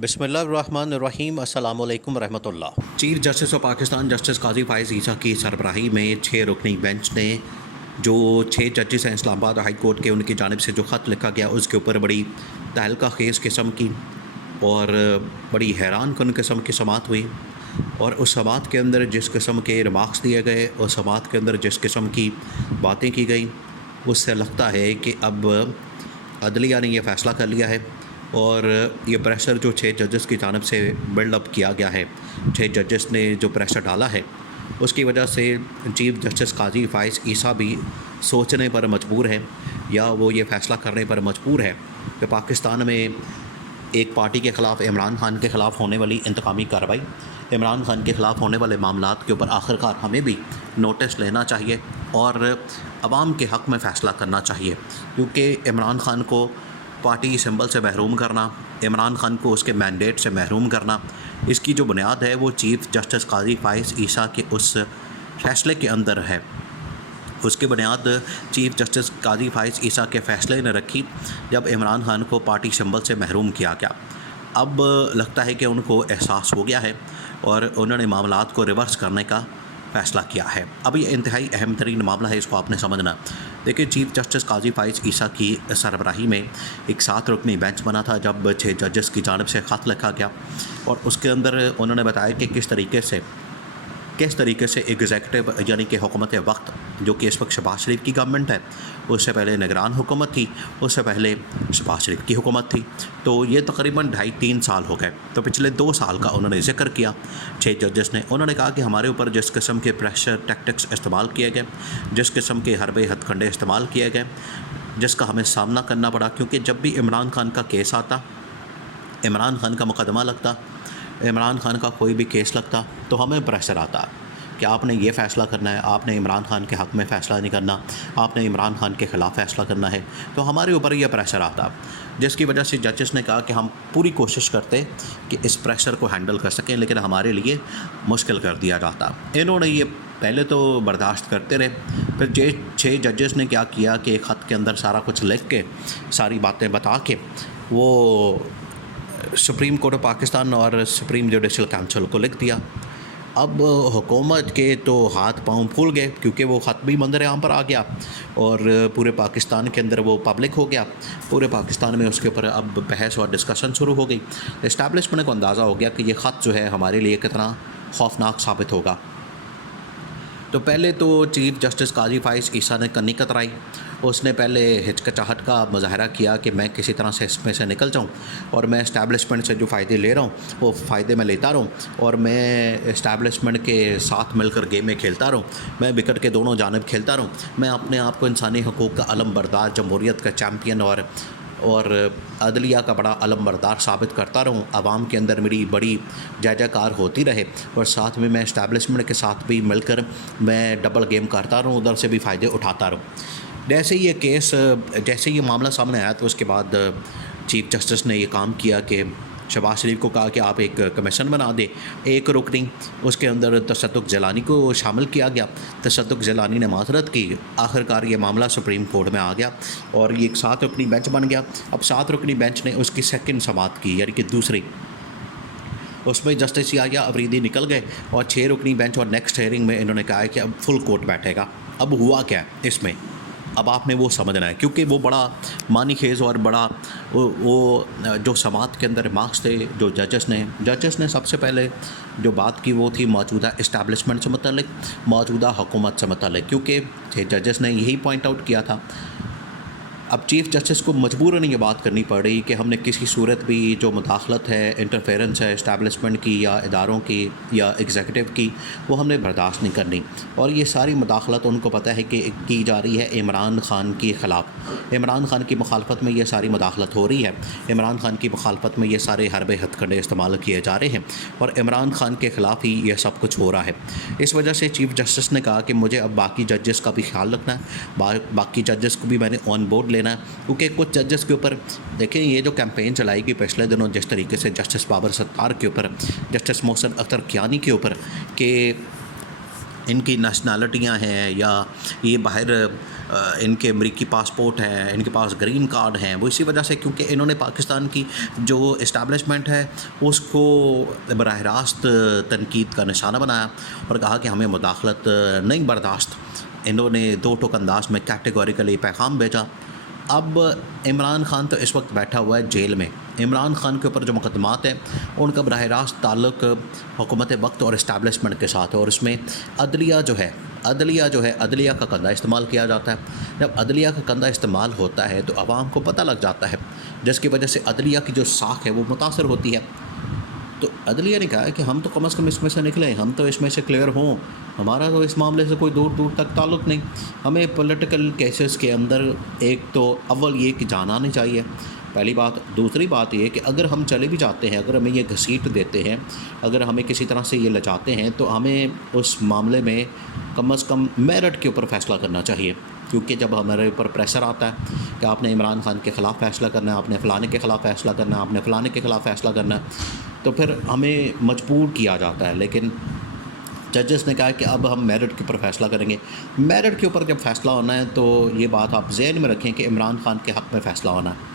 बिस्मिल्लाहिर्रहमानिर्रहीम अस्सलामु अलैकुम रहमतुल्लाह। Chief justice of Pakistan justice Qazi Faez Isa की सरबराही में 6 रुकनी बेंच ने जो 6 जजेस हैं इस्लामाबाद हाई कोर्ट के, उनकी जानिब से जो ख़त लिखा गया उसके ऊपर बड़ी तहलका खेज़ किस्म की और बड़ी हैरान कुन किस्म की समात हुई। और उस समात के अंदर जिस किस्म के रिमार्क्स दिए गए, उस समात के अंदर जिस किस्म की बातें की गई, उससे लगता है कि अब अदलिया ने यह फ़ैसला कर लिया है और ये प्रेशर जो 6 जजेस की जानिब से बिल्डअप किया गया है, 6 जजेस ने जो प्रेशर डाला है, उसकी वजह से चीफ जस्टिस काजी फाइज़ ईसा भी सोचने पर मजबूर है या वो ये फ़ैसला करने पर मजबूर है कि पाकिस्तान में एक पार्टी के ख़िलाफ़, इमरान खान के ख़िलाफ़ होने वाली इंतकामी कार्रवाई, इमरान खान के ख़िलाफ़ होने वाले मामलात के ऊपर आखिरकार हमें भी नोटिस लेना चाहिए और आवाम के हक़ में फ़ैसला करना चाहिए। क्योंकि इमरान खान को पार्टी सिंबल से महरूम करना, इमरान खान को उसके मैंडेट से महरूम करना, इसकी जो बुनियाद है वो चीफ जस्टिस काजी फाइज़ ईसा के उस फ़ैसले के अंदर है। उसकी बुनियाद चीफ जस्टिस काजी फाइज़ ईसा के फ़ैसले ने रखी जब इमरान खान को पार्टी सिंबल से महरूम किया गया। अब लगता है कि उनको एहसास हो गया है और उन्होंने मामलात को रिवर्स करने का फ़ैसला किया है। अब ये इंतहाई अहम तरीन मामला है, इसको आपने समझना। देखिए, चीफ जस्टिस काजी फाइज़ ईसा की सरबराही में एक 7 रुकनी बेंच बना था जब 6 जजेस की जानिब से ख़त लिखा गया और उसके अंदर उन्होंने बताया कि किस तरीके से एग्जीक्यूटिव यानी कि हुकूमत वक्त, जो कि इस वक्त शहबाज शरीफ की गवर्नमेंट है, उससे पहले निगरान हुकूमत थी, उससे पहले शहबाज शरीफ की हुकूमत थी, तो ये तकरीबन 2.5-3 साल हो गए। तो पिछले 2 साल का उन्होंने ज़िक्र किया 6 जजेस ने। उन्होंने कहा कि हमारे ऊपर जिस किस्म के प्रेशर टैक्टिक्स इस्तेमाल किए गए, जिस किस्म के हरबे हथकंडे इस्तेमाल किए गए, जिसका हमें सामना करना पड़ा, क्योंकि जब भी इमरान खान का केस आता, इमरान खान का मुकदमा लगता, इमरान खान का कोई भी केस लगता, तो हमें प्रेशर आता कि आपने ये फ़ैसला करना है, आपने इमरान खान के हक़ में फ़ैसला नहीं करना, आपने इमरान खान के ख़िलाफ़ फ़ैसला करना है। तो हमारे ऊपर यह प्रेशर आता, जिसकी वजह से जजेस ने कहा कि हम पूरी कोशिश करते कि इस प्रेशर को हैंडल कर सकें, लेकिन हमारे लिए मुश्किल कर दिया जाता। इन्होंने ये पहले तो बर्दाश्त करते रहे, फिर 6 जजेस ने क्या किया कि एक ख़त के अंदर सारा कुछ लिख के, सारी बातें बता के वो सुप्रीम कोर्ट ऑफ पाकिस्तान और सुप्रीम जुडिशल काउंसिल को लिख दिया। अब हुकूमत के तो हाथ पांव फूल गए, क्योंकि वो ख़त भी मंजर आम पर आ गया और पूरे पाकिस्तान के अंदर वो पब्लिक हो गया। पूरे पाकिस्तान में उसके ऊपर अब बहस और डिस्कशन शुरू हो गई। इस्टेब्लिशमेंट को अंदाज़ा हो गया कि ये ख़त जो है हमारे लिए कितना खौफनाक साबित होगा। तो पहले तो चीफ जस्टिस काजी फाइज़ ईसा ने कन्नी कतराई। उसने पहले हिचकिचाहट का मुजाहरा किया कि मैं किसी तरह से इसमें से निकल जाऊं और मैं इस्टेब्लिशमेंट से जो फ़ायदे ले रहा हूं वो फ़ायदे मैं लेता रहूं और मैं इस्टेब्लिशमेंट के साथ मिलकर गेम में खेलता रहूं, मैं विकेट के दोनों जानिब खेलता रहूं, मैं अपने आप को इंसानी हकूक़ का अलम बरदार, जमहूरियत का चैम्पियन और अदलिया का बड़ा अलमबरदार साबित करता रहूँ, आवाम के अंदर मेरी बड़ी जय जयकार होती रहे और साथ में मैं इस्टेब्लिशमेंट के साथ भी मिलकर मैं डबल गेम करता रहूँ, उधर से भी फ़ायदे उठाता रहूँ। जैसे ये मामला सामने आया तो उसके बाद चीफ जस्टिस ने ये काम किया कि शहबाज शरीफ को कहा कि आप एक कमीशन बना दें, एक रुकनी, उसके अंदर तसद्दुक़ जिलानी को शामिल किया गया। तसद्दुक़ जिलानी ने माज़रत की। आखिरकार ये मामला सुप्रीम कोर्ट में आ गया और ये एक 7 रुकनी बेंच बन गया। अब 7 रुकनी बेंच ने उसकी सेकंड समात की, यानी कि दूसरी, उसमें जस्टिस याहिया अफरीदी निकल गए और 6 रुकनी बेंच और नेक्स्ट हेयरिंग में इन्होंने कहा है कि अब फुल कोर्ट बैठेगा। अब हुआ क्या इसमें, अब आपने वो समझना है, क्योंकि वो बड़ा मानी खेज़ और बड़ा वो जो समात के अंदर मार्क्स थे जो जजेस ने सबसे पहले जो बात की वो थी मौजूदा इस्टेब्लिशमेंट से मतलब, मौजूदा हुकूमत से मतलब, क्योंकि जजेस ने यही पॉइंट आउट किया था। अब चीफ जस्टिस को मजबूरन ये बात करनी पड़ रही कि हमने किसी सूरत भी जो मुदाखलत है, इंटरफेरेंस है इस्टेब्लिशमेंट की या इदारों की या एग्जीक्यूटिव की, वो हमने बर्दाश्त नहीं करनी। और ये सारी मुदाखलत उनको पता है कि की जा रही है इमरान खान के ख़िलाफ़। इमरान खान की मुखालफत में ये सारी मुदाखलत हो रही है, इमरान खान की मुखालफत में ये सारे हरबे हथकंडे इस्तेमाल किए जा रहे हैं और इमरान खान के ख़िलाफ़ ही ये सब कुछ हो रहा है। इस वजह से चीफ जस्टिस ने कहा कि मुझे अब बाकी जजेस का भी ख्याल रखना है, बाकी जजेस को भी मैंने ऑन बोर्ड लेना है, क्योंकि कुछ जजेस के ऊपर देखें, ये जो कैंपेन चलाई गई पिछले दिनों जिस तरीके से जस्टिस बाबर सत्तार के ऊपर, जस्टिस मोहसिन अख्तर कियानी के ऊपर, कि इनकी नेशनैलिटियाँ हैं या ये बाहर इनके अमेरिकी पासपोर्ट हैं, इनके पास ग्रीन कार्ड हैं, वो इसी वजह से क्योंकि इन्होंने पाकिस्तान की जो इस्टेब्लिशमेंट है उसको बराह रास्त तनकीद का निशाना बनाया और कहा कि हमें मुदाखलत नहीं बर्दाश्त। इन्होंने दो टोक अंदाज में कैटेगोरिकली पैगाम भेजा। अब इमरान ख़ान तो इस वक्त बैठा हुआ है जेल में। इमरान ख़ान के ऊपर जो मुकदमात हैं उनका बराह रास्त ताल्लुक़ हुकूमत वक्त और इस्टेब्लिशमेंट के साथ है और उसमें अदलिया जो है अदलिया का कंधा इस्तेमाल किया जाता है। जब अदलिया का कंधा इस्तेमाल होता है तो आवाम को पता लग जाता है, जिसकी वजह से अदलिया की जो साख है वो मुतासर होती है। तो अदलिया ने कहा है कि हम तो कम अज़ कम इसमें से निकलें, हम तो इसमें से क्लियर हों, हमारा तो इस मामले से कोई दूर दूर तक ताल्लुक़ नहीं। हमें पॉलिटिकल केसेस के अंदर एक तो अव्वल ये कि जाना नहीं चाहिए, पहली बात। दूसरी बात ये कि अगर हम चले भी जाते हैं, अगर हमें ये घसीट देते हैं, अगर हमें किसी तरह से ये ले जाते हैं, तो हमें उस मामले में कम अज़ कम मेरिट के ऊपर फ़ैसला करना चाहिए। क्योंकि जब हमारे ऊपर प्रेशर आता है कि आपने इमरान ख़ान के ख़िलाफ़ फ़ैसला करना है, आपने फ़लाने के ख़िलाफ़ फ़ैसला करना है, आपने फ़लाने के ख़िलाफ़ फ़ैसला करना है, तो फिर हमें मजबूर किया जाता है। लेकिन जजेस ने कहा कि अब हम मेरिट के ऊपर फ़ैसला करेंगे। मेरिट के ऊपर जब फ़ैसला होना है तो ये बात आप ज़हन में रखें कि इमरान ख़ान के हक़ में फ़ैसला होना है।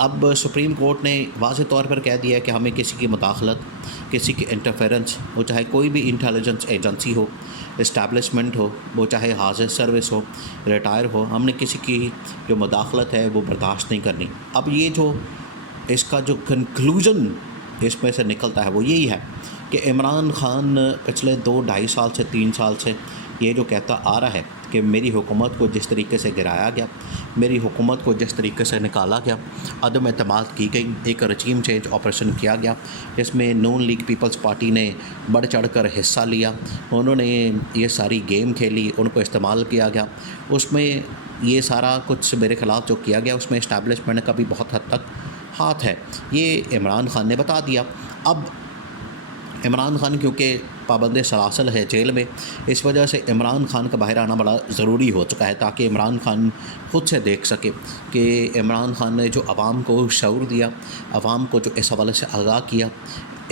अब सुप्रीम कोर्ट ने वाज़े तौर पर कह दिया कि हमें किसी की मुदाखलत, किसी की इंटरफेरेंस, वो चाहे कोई भी इंटेलिजेंस एजेंसी हो, इस्टेब्लिशमेंट हो, वो चाहे हाज़िर सर्विस हो, रिटायर हो, हमने किसी की जो मुदाखलत है वो बर्दाश्त नहीं करनी। अब ये जो इसका जो कंक्लूजन इसमें से निकलता है वो यही है कि इमरान ख़ान पिछले 2-2.5 साल से 3 साल से ये जो कहता आ रहा है कि मेरी हुकूमत को जिस तरीके से गिराया गया, मेरी हुकूमत को जिस तरीके से निकाला गया, अदम एतमाद की गई, एक रजीम चेंज ऑपरेशन किया गया जिसमें नून लीग पीपल्स पार्टी ने बढ़ चढ़ कर हिस्सा लिया, उन्होंने ये सारी गेम खेली, उनको इस्तेमाल किया गया, उसमें ये सारा कुछ मेरे ख़िलाफ़ जो किया गया उसमें इस्टेब्लिशमेंट का भी बहुत हद तक हाथ है, ये इमरान ख़ान ने बता दिया। अब इमरान ख़ान क्योंकि पाबंद सलासल है जेल में, इस वजह से इमरान ख़ान का बाहर आना बड़ा ज़रूरी हो चुका है ताकि इमरान ख़ान ख़ुद से देख सके कि इमरान ख़ान ने जो आवाम को शऊर दिया, आवाम को जो इस हवाले से आगाह किया,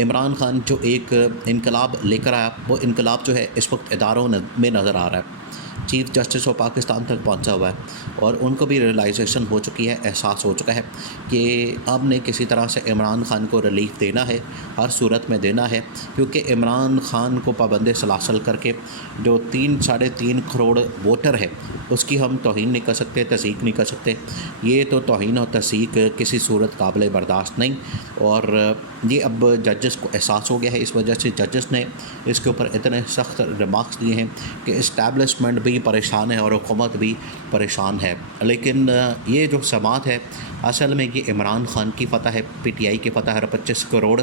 इमरान ख़ान जो एक इनकलाब लेकर आया, वो इनकलाब जो है इस वक्त इदारों में नज़र आ रहा है। चीफ़ जस्टिस ऑफ पाकिस्तान तक पहुंचा हुआ है और उनको भी रियलाइजेशन हो चुकी है, एहसास हो चुका है कि अब ने किसी तरह से इमरान ख़ान को रिलीफ देना है, हर सूरत में देना है, क्योंकि इमरान ख़ान को पाबंद सलासल करके जो 3-3.5 करोड़ वोटर है उसकी हम तौहीन नहीं कर सकते, तज़ीक नहीं कर सकते। ये तो तौहीन और तज़ीक किसी सूरत काबिल बर्दाश्त नहीं और ये अब जजेस को एहसास हो गया है। इस वजह से जजेस ने इसके ऊपर इतने सख्त रिमार्क्स दिए हैं कि इस्टेब्लिशमेंट भी परेशान है और हुकूमत भी परेशान है। लेकिन ये जो समात है असल में ये इमरान ख़ान की फ़तह है, PTI की फ़तह है और 25 करोड़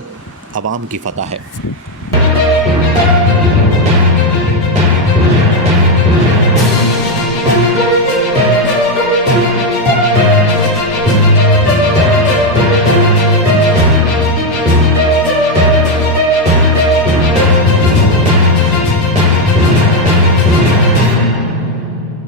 आवाम की फ़तह है।